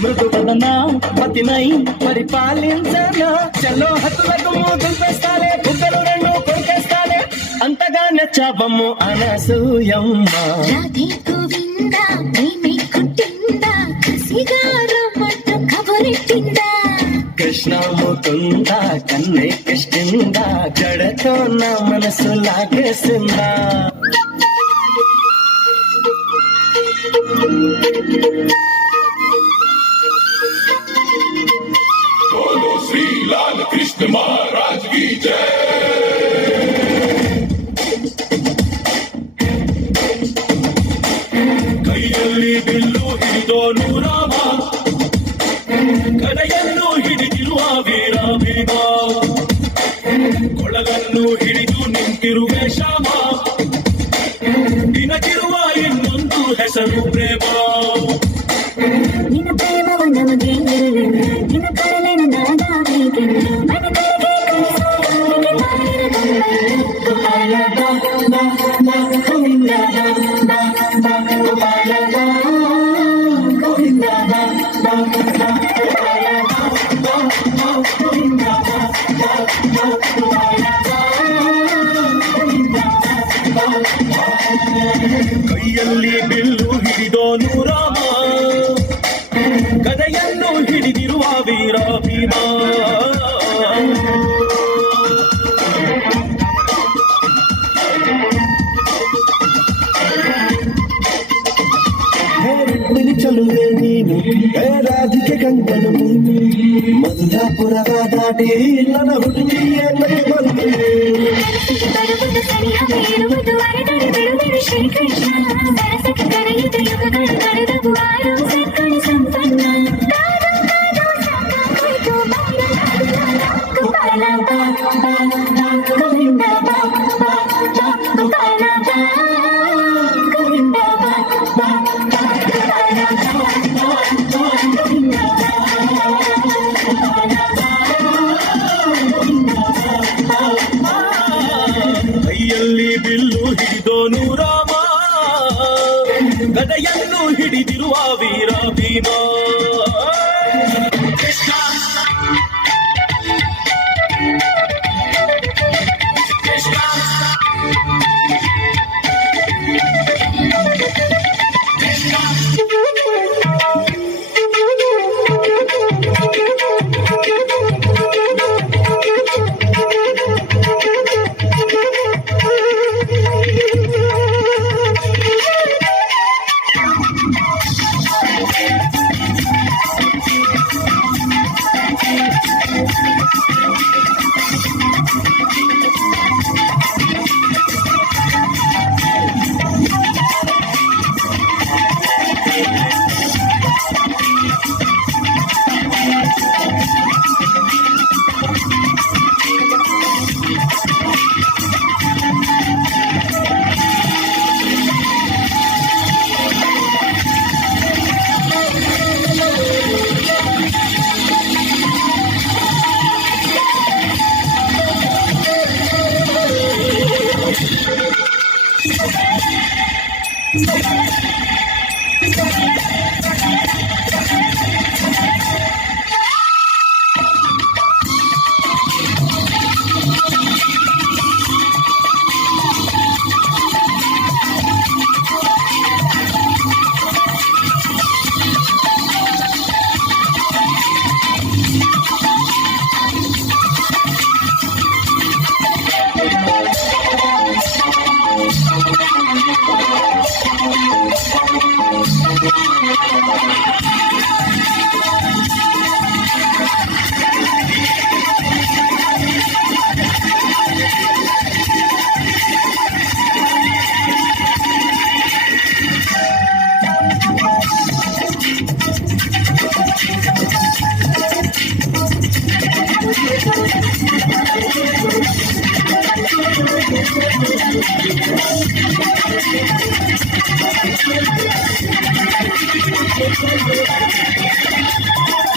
మృదువదన పతినై పరిపాలించన చలో హతులకు దుంపేస్తాలే బుగ్గలు రెండు కొరికేస్తాలే అంతగా నచ్చావమ్ము అనసూయమ్మ. రాధే గోవింద ప్రేమే కుట్టింద కసిగా రమ్మట్టు కబురెట్టింద కృష్ణ ముకుంద కన్నే కృష్ణింద జడతో నా మనసు లాగేసిందా. बोलो श्री लाल कृष्ण महाराज की जय. ಕೈಯಲ್ಲಿ ಬಿಲ್ಲು ಹಿಡಿದೋನು ರಾಮ ಕಡೆಯನ್ನು ಹಿಡಿದಿರುವ ವೀರ ಭೀಮ ಕೊಳಗನ್ನು ಹಿಡಿದು ನಿಂತಿರುವೆ ಶ್ಯಾಮ ನಿನಗಿರುವ ಇನ್ನೊಂದು ಹೆಸರು ಪ್ರೇಮ. ನಿನ್ನ ಪ್ರೇಮವ ನಮಗೆ ಇರಲಿಲ್ಲ ನಿನ್ನ ಕರಲಿನ ನಾದಾವಿಗೆ ಮನ ಕರೆಗೆ ಕಲಿಸೋರಿಗೆ ಗೋಪಾಲ ಬಾ ಬಾ ಬಾ ಗೋವಿಂದ ಬಾ ಬಾ ಬಾ ಗೋಪಾಲ ಬಾ ಗೋವಿಂದ ಬಾ ಬಾ ಬಾ ಗೋಪಾಲ ಬಾ ಬಾ ಗೋವಿಂದ ಬಾ ಬಾ ಬಾ ಗೋಪಾಲ ಬಾ ಗೋವಿಂದ ಬಾ ಬಾ. ಕೈಯಲ್ಲಿ ಬಿಲ್ಲು ಹಿಡಿದೋನು ರಾಮ ಗದೆಯನ್ನು ಹಿಡಿದಿರುವ ವೀರ ಭೀಮ. ಚಲುವೆ ನೀನು ರಾಧಿಕೆ ಕಂಕನು ಮಧುರಾಪುರದ ದಾಟಿ ನನ್ನ ಹುಡುಗಿಯೇ ಬಂದು ಬರುವುದು ಸನಿಹವೇ ಇರುವುದು ಅರೆದರೆ ಬಿಡುವಿರು ಶ್ರೀಕೃಷ್ಣ ಸರಸಕ್ಕೆ ಕರೆಯುತ್ತ ಯುಗಗಳು ಕಳೆದವು ಆರು ಸತ್ಕಳಿ ಸಂಪನ್ನ ಗೋಪಾಲ ಬಾ ಬಾ ಬಾ ಗೋವಿಂದ ಬಾ ಬಾ ಬಾ ಗೋಪಾಲ ಬಾ ಗೋವಿಂದ ಬಾ ಬಾ ಬಾ ಗೋಪಾಲ ಬಾ ಬಾ ಗೋವಿಂದ ಬಾ ಗೋಪಾಲ ಬಾ ಗೋವಿಂದ ಬಾ ಬಾ. ಕೈಯಲ್ಲಿ ಬಿಲ್ಲು ಹಿಡಿದೋನು ರಾಮ ಗದೆಯನ್ನು ಹಿಡಿದಿರುವ ವೀರ ಭೀಮ. Krishna Krishna Thank you.